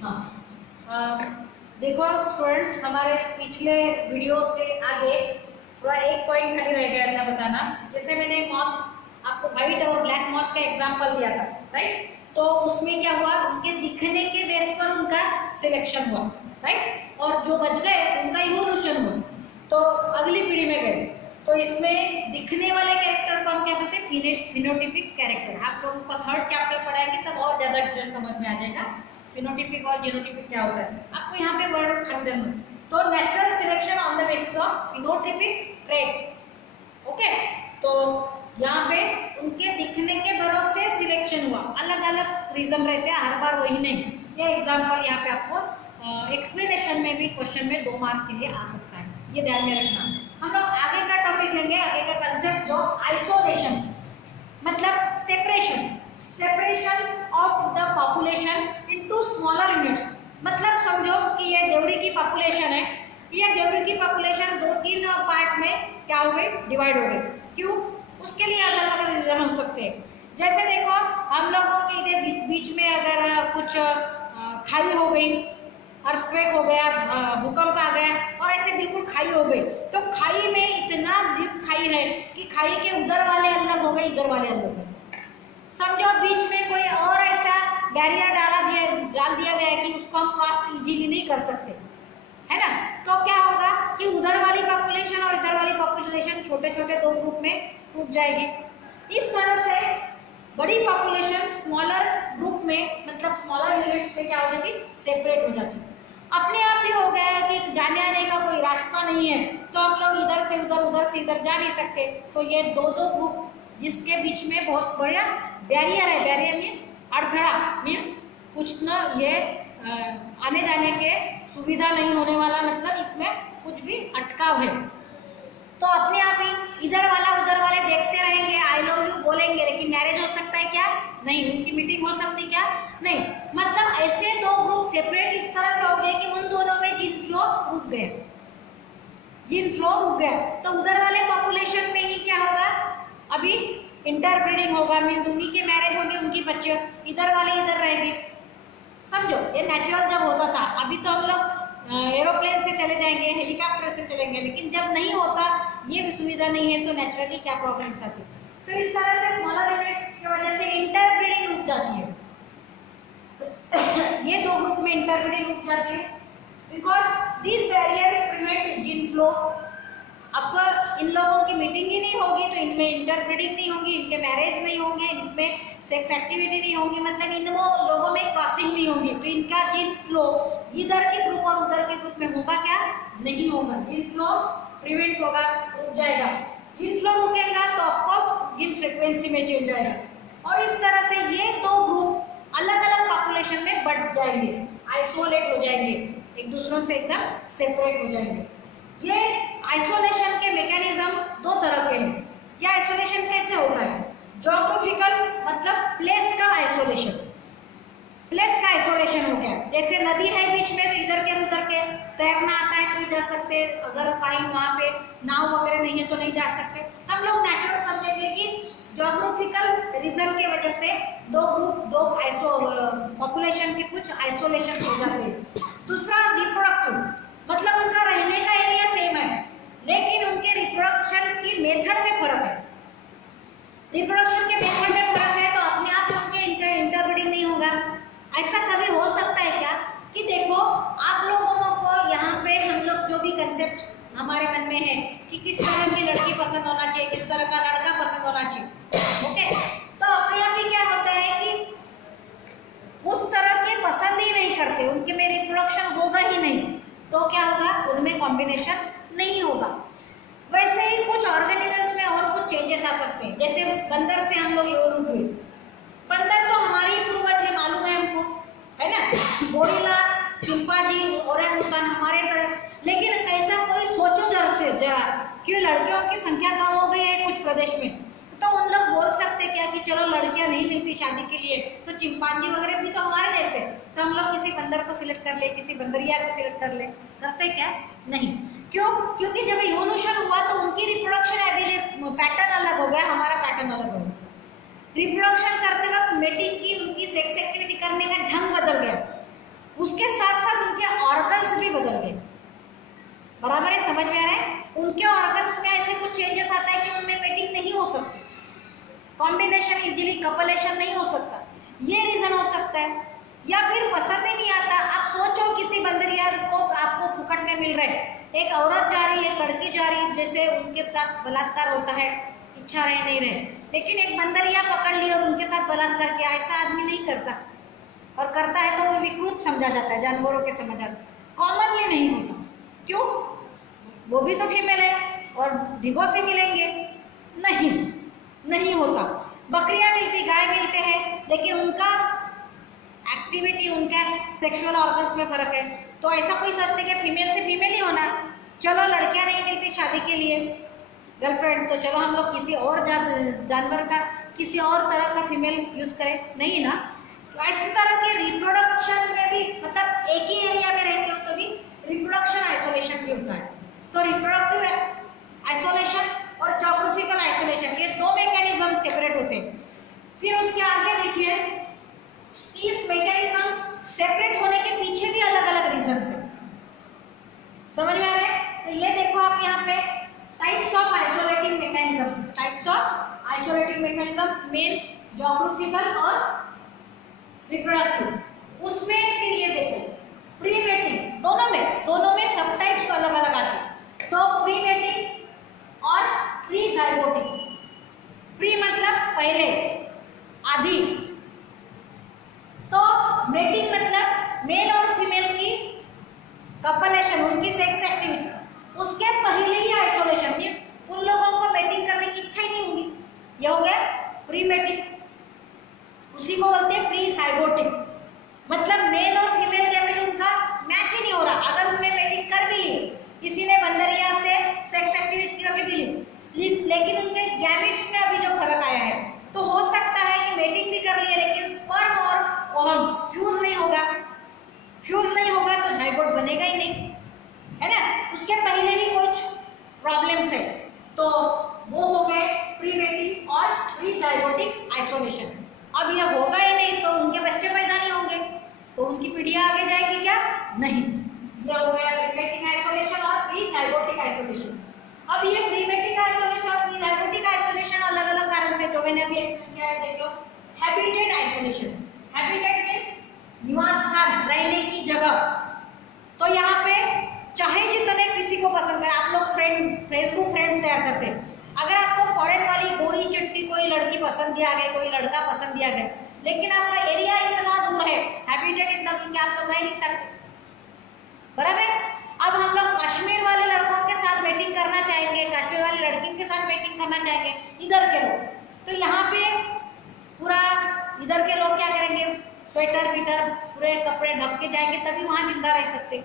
हाँ, देखो स्टूडेंट्स, हमारे पिछले वीडियो के आगे थोड़ा एक पॉइंट खाली रह गया था बताना। जैसे मैंने मॉथ, आपको व्हाइट और ब्लैक मॉथ का एग्जांपल दिया था, राइट? तो उसमें क्या हुआ, उनके दिखने के बेस पर उनका सिलेक्शन हुआ, राइट? और जो बच गए उनका इवोल्यूशन हुआ, तो अगली पीढ़ी में गए। तो इसमें दिखने वाले कैरेक्टर को हम क्या बोलते हैं? Phenotypic character. आप लोगों को थर्ड चैप्टर पढ़ाएंगे तब और ज्यादा डिटेल समझ में आ जाएगा फिनोटिपिक और जीनोटिपिक क्या होता है। आपको यहाँ पे वर्ड खाली करना। तो natural selection on the basis of phenotypic trait, okay? तो यहाँ पे उनके दिखने के भरोसे सिलेक्शन हुआ। अलग अलग रीजन रहते हैं, हर बार वही नहीं। ये एग्जांपल यहाँ पे आपको एक्सप्लेनेशन में भी क्वेश्चन में 2 मार्क के लिए आ सकता है, ये ध्यान में रखना। हम लोग आगे का टॉपिक लेंगे, आगे का कंसेप्ट जो आइसोलेशन, मतलब separation of the population into smaller units. मतलब समझो कि ये देवरी की पॉपुलेशन है, ये देवरी की पॉपुलेशन 2-3 पार्ट में क्या हो गई? डिवाइड हो गई। क्यों? उसके लिए अलग अलग रीजन हो सकते हैं। जैसे देखो, हम लोगों के इधर बीच में अगर कुछ खाई हो गई, अर्थक्वेक हो गया, भूकंप आ गया और ऐसे बिल्कुल खाई हो गई, तो खाई में इतना डीप खाई है कि खाई के उधर वाले अलग हो गए, इधर वाले अलग हो गए। समझो बीच में कोई और ऐसा बैरियर डाल दिया गया है कि उसको हम क्रॉस इजीली नहीं कर सकते, है ना? तो क्या होगा कि उधर वाली पॉपुलेशन और इधर वाली पॉपुलेशन छोटे छोटे 2 ग्रुप में टूट जाएगी। इस तरह से बड़ी पॉपुलेशन स्मॉलर ग्रुप में, मतलब स्मॉलर यूनिट्स में क्या हो जाती? सेपरेट हो जाती। अपने आप ही हो गया कि जाने आने का कोई रास्ता नहीं है, तो हम लोग इधर से उधर, उधर से इधर जा नहीं सकते। तो ये 2-2 ग्रुप जिसके बीच में बहुत बड़ा बैरियर है, बैरियर मीन्स अड़थड़ा, मीन्स कुछ न ये आने जाने के सुविधा नहीं होने वाला, मतलब इसमें कुछ भी अटकाव है। तो अपने आप ही इधर वाला उधर वाले देखते रहेंगे, आई लव यू बोलेंगे, लेकिन मैरिज हो सकता है क्या? नहीं। उनकी मीटिंग हो सकती क्या? नहीं। मतलब ऐसे 2 ग्रुप सेपरेट इस तरह से हो गए कि उन दोनों में जीन फ्लो रुक गया, जीन फ्लो रुक गया। तो उधर वाले पॉपुलेशन में ही क्या होगा? अभी इंटरब्रीडिंग होगा, मीन्स उन्हीं के मैरिज होंगे, उनकी बच्चे, इधर वाले इधर रहेंगे। समझो, ये नेचुरल जब होता था। अभी तो हम लोग एरोप्लेन से चले जाएंगे, हेलीकॉप्टर से चलेंगे, लेकिन जब नहीं होता, ये भी सुविधा नहीं है, तो नेचुरली क्या प्रॉब्लम्स आती है? तो इस तरह से स्मॉलर यूनिट्स की वजह से इंटरब्रीडिंग रुक जाती है। ये 2 ग्रुप में इंटरब्रीडिंग रुक जाती है because these barriers prevent gene flow. अब इन लोगों की मीटिंग ही नहीं होगी, तो इनमें इंटरब्रीडिंग नहीं होगी, इनके मैरिज नहीं होंगे, इनमें सेक्स एक्टिविटी नहीं होगी, मतलब इन लोगों में क्रॉसिंग नहीं होगी। तो इनका जीन फ्लो इधर के ग्रुप और उधर के ग्रुप में होगा क्या? नहीं होगा। जीन फ्लो प्रिवेंट होगा, रुक जाएगा। जीन फ्लो रुकेगा तो ऑफकोर्स जीन फ्रिक्वेंसी में चेंज आएगा, और इस तरह से ये 2 ग्रुप अलग अलग पॉपुलेशन में बढ़ जाएंगे, आइसोलेट हो जाएंगे, एक दूसरों से एकदम सेपरेट हो जाएंगे। ये आइसोलेशन के मैकेनिज्म 2 तरह के हैं। यह आइसोलेशन कैसे होता है? ज्योग्राफिकल, मतलब प्लेस का आइसोलेशन, प्लेस का आइसोलेशन हो गया। जैसे नदी है बीच में, तो इधर के उधर के तैरना आता है तो ही जा सकते, अगर कहीं वहाँ पे नाव वगैरह नहीं है तो नहीं जा सकते। हम लोग नेचुरल समझेंगे कि ज्योग्राफिकल रीजन के वजह से 2 ग्रुप, 2 पॉपुलेशन के कुछ आइसोलेशन हो जाते हैं। दूसरा रिप्रोडक्टिव, मतलब उनका रहने का एरिया सेम है, लेकिन उनके रिप्रोडक्शन की मेथड में फर्क है। रिप्रोडक्शन के मेथड में फर्क है, तो अपने आप उनके इंटरब्रीडिंग नहीं होगा। ऐसा कभी हो सकता है क्या कि देखो, आप लोगों को यहाँ पे हम लोग जो भी कंसेप्ट हमारे मन में है कि किस तरह की लड़की पसंद होना चाहिए, किस तरह का लड़का पसंद होना चाहिए, ओके? तो अपने आप ही क्या होता है कि उस तरह के पसंद ही नहीं करते, उनके में रिप्रोडक्शन होगा ही नहीं, तो क्या होगा? उनमें कॉम्बिनेशन नहीं होगा। वैसे ही कुछ ऑर्गेनिजम्स में और कुछ चेंजेस आ सकते हैं। जैसे बंदर से हम लोग इवोल्व हुए, बंदर तो हमारी पूर्वज है, मालूम है हमको, है ना? गोरिल्ला, चिंपांजी, ओरेंगुटान हमारे तरह। लेकिन ऐसा कोई सोचो जरा कि लड़कियों की संख्या कम हो गई है कुछ प्रदेश में, तो उन लोग बोल सकते क्या कि चलो लड़कियां नहीं मिलती शादी के लिए, तो चिंपांजी वगैरह भी तो हमारे जैसे, तो हम लोग किसी बंदर को सिलेक्ट कर ले, किसी बंदरिया को सिलेक्ट कर ले, करते क्या? नहीं। क्यों? क्योंकि जब इवोल्यूशन हुआ तो उनकी रिप्रोडक्शन पैटर्न अलग हो गया, हमारा पैटर्न अलग हो गया। रिप्रोडक्शन करते वक्त मेटिंग की, उनकी सेक्स एक्टिविटी करने का ढंग बदल गया। उसके बराबर है, समझ में आ रहा है? उनके ऑर्गन्स में ऐसे कुछ चेंजेस आता है कि उनमें मेटिंग नहीं हो सकती, कॉम्बिनेशन इजीली कपलेशन नहीं हो सकता, ये रीजन हो सकता है। या फिर पसंद ही नहीं आता। आप सोचो किसी बंदरिया को आपको फुकट में मिल रहे, एक औरत जा रही है, एक लड़की जा रही, जैसे उनके साथ बलात्कार होता है, इच्छा रहे नहीं रहे, लेकिन एक बंदरिया पकड़ ली और उनके साथ बलात्कार किया, ऐसा आदमी नहीं करता, और करता है तो वो विकृत समझा जाता है, जानवरों के समझ आता है, कॉमनली नहीं होता। क्यों? वो भी तो फीमेल है और डिगो से मिलेंगे, नहीं होता। बकरियां मिलती, गाय मिलते हैं, लेकिन उनका एक्टिविटी, उनका सेक्सुअल ऑर्गन्स में फर्क है। तो ऐसा कोई सोचते कि फीमेल से फीमेल ही होना, चलो लड़कियां नहीं मिलती शादी के लिए गर्लफ्रेंड, तो चलो हम लोग किसी और जानवर का, किसी और तरह का फीमेल यूज करें, नहीं ना। तो इस तरह के रिप्रोडक्शन में भी, मतलब एक ही एरिया में रहते हो तो भी रिप्रोडक्शन आइसोलेशन भी होता है। तो रिप्रोडक्टिव आइसोलेशन और जोग्राफिकल आइसोलेशन, ये दो मैकेनिज्म सेपरेट होते हैं। फिर उसके आगे देखिए, इस मैकेनिज्म सेपरेट होने के पीछे भी अलग अलग रीजन है, समझ में आ रहा है? तो ये देखो आप यहाँ पे types of isolating mechanisms, types of isolating mechanisms, main, geographical और रिप्रोडक्टिव। उसमें फिर ये देखो प्रीमेटिंग, दोनों में सब टाइप्स अलग अलग आते हैं। तो प्रीमेटिंग और प्री जाइगोटिक। प्री मतलब पहले, आधी, तो मेटिंग मतलब मेल और फीमेल की कपलेशन, उनकी सेक्स एक्टिविटी, उसके पहले ही आइसोलेशन, मीन्स उन लोगों को मेटिंग करने की इच्छा ही नहीं होगी, ये हो गया प्री मेटिंग। उसी को बोलते हैं प्री जाइगोटिक, मतलब मेल और फीमेल गैमेट उनका मैच ही नहीं हो रहा। अगर उनने मेटिंग कर भी ली, किसी ने बंदरिया से सेक्स एक्टिविटी करके भी ली, लेकिन उनके गैमेट्स में अभी जो फर्क आया है, तो हो सकता है कि मेटिंग भी कर लिए लेकिन स्पर्म और ओवम फ्यूज नहीं होगा, तो जाइगोट बनेगा ही नहीं, है ना। उसके पहले ही कुछ प्रॉब्लम्स है, तो वो हो गए प्री मेटिंग और प्री जाइगोटिक आइसोलेशन। अब ये होगा ही नहीं तो उनके बच्चे पैदा नहीं होंगे, तो उनकी पीढ़ियां आगे जाएगी क्या? नहीं। ये हो गया प्रीमेटिक आइसोलेशन और प्री जाइगोटिक आइसोलेशन। अब ये प्रीमेटिक आइसोलेशन और प्री जाइगोटिक आइसोलेशन अलग अलग कारण से, तो मैंने अभी एक्सप्लेन किया है, देख लो। हैबिटेट आइसोलेशन, हैबिटेट मींस निवास स्थान, रहने की जगह। तो यहाँ पे चाहे जितने किसी को पसंद करें, आप लोग फेसबुक फ्रेंड्स तैयार करते हैं, अगर आपको फॉरेन वाली गोरी चिट्टी कोई लड़की पसंद भी आ गई, कोई लड़का पसंद भी आ गया, लेकिन आपका एरिया इतना दूर है, हैबिटेट इतना दूर कि आप लोग रह नहीं सकते, बराबर है। अब हम लोग कश्मीर वाले लड़कों के साथ मेटिंग करना चाहेंगे, कश्मीर वाली लड़की के साथ मेटिंग करना चाहेंगे, इधर के लोग, तो यहाँ पे पूरा इधर के लोग क्या करेंगे, स्वेटर वीटर पूरे कपड़े ढक के जाएंगे, तभी वहाँ जिंदा रह सकते।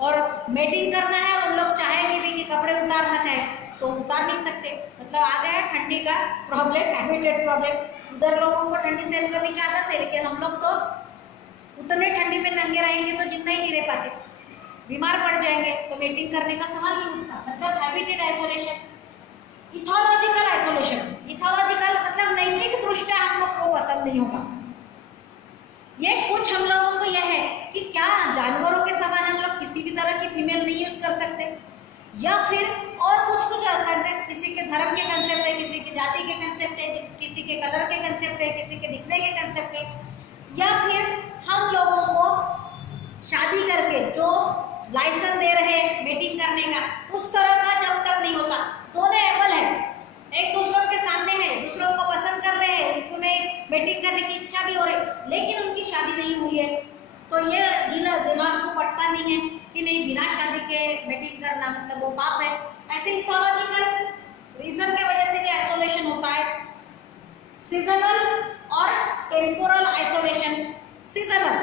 और मेटिंग करना है, उन लोग चाहेंगे भी कि कपड़े उतारना चाहे तो उतार नहीं सकते, मतलब आ गया ठंडी का प्रॉब्लम, हैबिटेट प्रॉब्लम। उधर लोगों को ठंडी सहन करने की आदत है, लेकिन हम लोग तो उतने ठंडी में नंगे रहेंगे तो जिंदा ही नहीं रह पाते, बीमार पड़ जाएंगे, तो मेटिंग करने का सवाल नहीं उठता। मतलब habitat isolation. Ethological isolation, ethological मतलब नैतिक दृष्टया हम लोग को पसंद नहीं होगा। ये कुछ हम लोगों को यह है कि क्या जानवरों के समान हम लोग किसी भी तरह की फीमेल नहीं यूज कर सकते, या फिर और कुछ कंसेप्ट, किसी के धर्म के कंसेप्ट है, किसी के जाति के कंसेप्ट है, किसी के कलर के कंसेप्ट है, किसी के दिखने के कंसेप्ट है, या फिर हम लोगों को शादी करके जो लाइसेंस दे रहे हैं मेटिंग करने का, उस तरह का जब तक नहीं होता, दोनों एबल है, एक दूसरों के सामने है, दूसरों को पसंद कर रहे हैं, उनको मेटिंग करने की इच्छा भी हो रही, लेकिन उनकी शादी नहीं हुई है, तो ये दिमाग को पड़ता नहीं है कि नहीं बिना शादी के मेटिंग करना मतलब वो पाप है। ऐसे इथोलॉजिकल रीजन के वजह से भी आइसोलेशन होता है। सीजनल और टेम्पोरल आइसोलेशन। सीजनल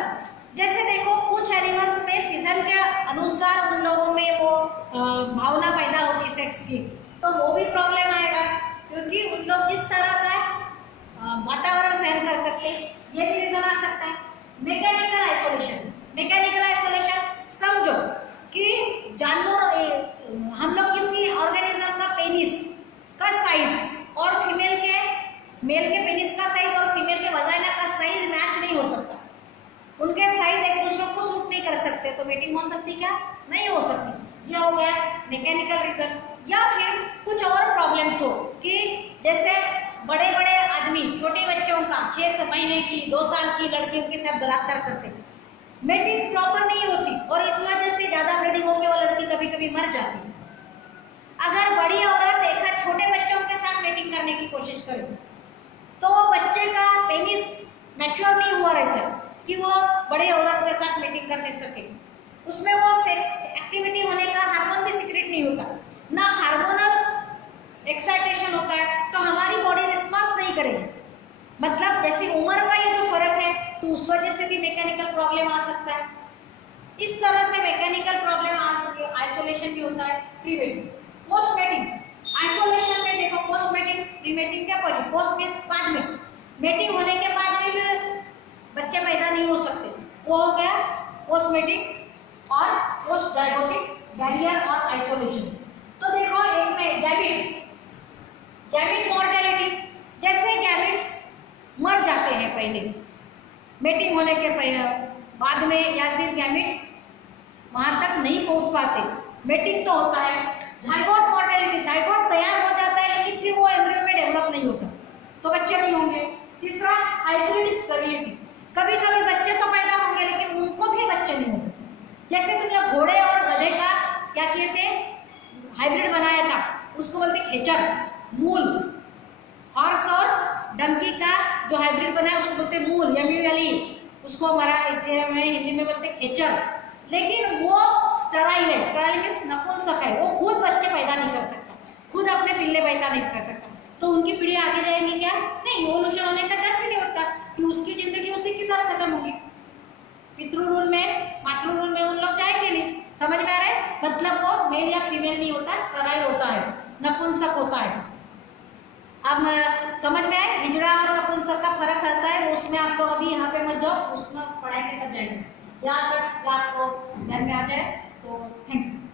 जैसे देखो कुछ एनिमल्स में सीजन के अनुसार उन लोगों में वो भावना पैदा होती सेक्स की, तो वो भी प्रॉब्लम आएगा, क्योंकि उन लोग जिस तरह का वातावरण सहन कर सकते, ये भी रीजन आ सकता है। मैकेनिकल आइसोलेशन, मैकेनिकल आइसोलेशन समझो कि जानवर, हम लोग किसी ऑर्गेनिज्म का पेनिस का साइज और मेल के पेनिस का साइज और फीमेल के वजाइना का साइज मैच नहीं हो सकता, उनके साइज एक दूसरे को सूट नहीं कर सकते, तो मेटिंग हो सकती क्या? नहीं हो सकती। ये हो गया मैकेनिकल रीजन। या फिर कुछ और प्रॉब्लम्स हो कि जैसे बड़े बड़े आदमी छोटे बच्चों का 6 महीने की 2 साल की लड़कियों के साथ बलात्कार करते, मेटिंग प्रॉपर नहीं होती और इस वजह से ज्यादा ब्लीडिंग होकर वो लड़की कभी कभी मर जाती। अगर बड़ी औरत एक छोटे बच्चों के साथ मेटिंग करने की कोशिश करे तो वो बच्चे का पेनिस मैच्योर नहीं हुआ रहता कि वो बड़ी औरत के साथ मेटिंग कर सके, उसमें वो सेक्स एक्टिविटी होने का हार्मोन भी सीक्रेट नहीं होता, ना हार्मोनल एक्साइटेशन होता है, तो हमारी बॉडी रिस्पॉन्स नहीं करेगी। मतलब जैसे उम्र का ये जो फर्क है तो उस वजह से भी मैकेनिकल प्रॉब्लम आ सकता है। इस तरह से मैकेनिकल प्रॉब्लम आ सकती है। आइसोलेशन भी होता है। Pre wedding, post mating. Isolation में देखो पोस्ट मेटिंग, प्री मेटिंग क्या पड़ी, पोस्ट मींस बाद में, मेटिंग होने के बाद भी बच्चे पैदा नहीं हो सकते, वो हो गया पोस्ट मेटिंग और पोस्ट जाइगोटिक बैरियर और आइसोलेशन। तो देखो एक में गैमेट मॉर्टेलिटी, जैसे गैमेट्स मर जाते हैं पहले मेटिंग होने के बाद में, या फिर गैमेट वहां तक नहीं पहुंच पाते, मेटिंग तो होता है। जाइगोट मॉर्टेलिटी, जाइगोट तैयार हो जाता है लेकिन फिर वो एम्ब्रियो में डेवलप नहीं होता तो बच्चे नहीं होंगे। तीसरा हाइब्रिड स्टेरिलिटी, कभी कभी बच्चे तो पैदा होंगे लेकिन उनको भी बच्चे नहीं होते। जैसे तुमने घोड़े और गधे का क्या किए थे, हाइब्रिड बनाया था, उसको बोलते खेचर। मूल, हॉर्स और डंकी का जो हाइब्रिड बनाया उसको बोलते मूल, MULE, उसको मराठी में हिंदी में बोलते खेचर। लेकिन वो स्टराइल है, स्टराइल मीन्स नपुंसक है, वो खुद बच्चे पैदा नहीं कर सकता, खुद अपने पिल्ले पैदा नहीं कर सकता, तो उनकी पीढ़ी आगे जाएगी क्या, नहीं, इवोल्यूशन होने का चांस ही नहीं होता कि उसकी जिंदगी उसी के साथ खत्म होगी। पितृऋण में मातृऋण में उन लोग जाएंगे नहीं। समझ में आ रहा है, मतलब वो मेल या फीमेल नहीं होता, स्टराइल होता है, नपुंसक होता है। अब समझ में आए हिजड़ा और नपुंसक का फर्क आता है, वो उसमें आप लोग अभी यहाँ पे मत जाओ, उसमें पढ़ाई के तब जाएंगे। यहाँ तक आपको ध्यान में आ जाए तो थैंक यू।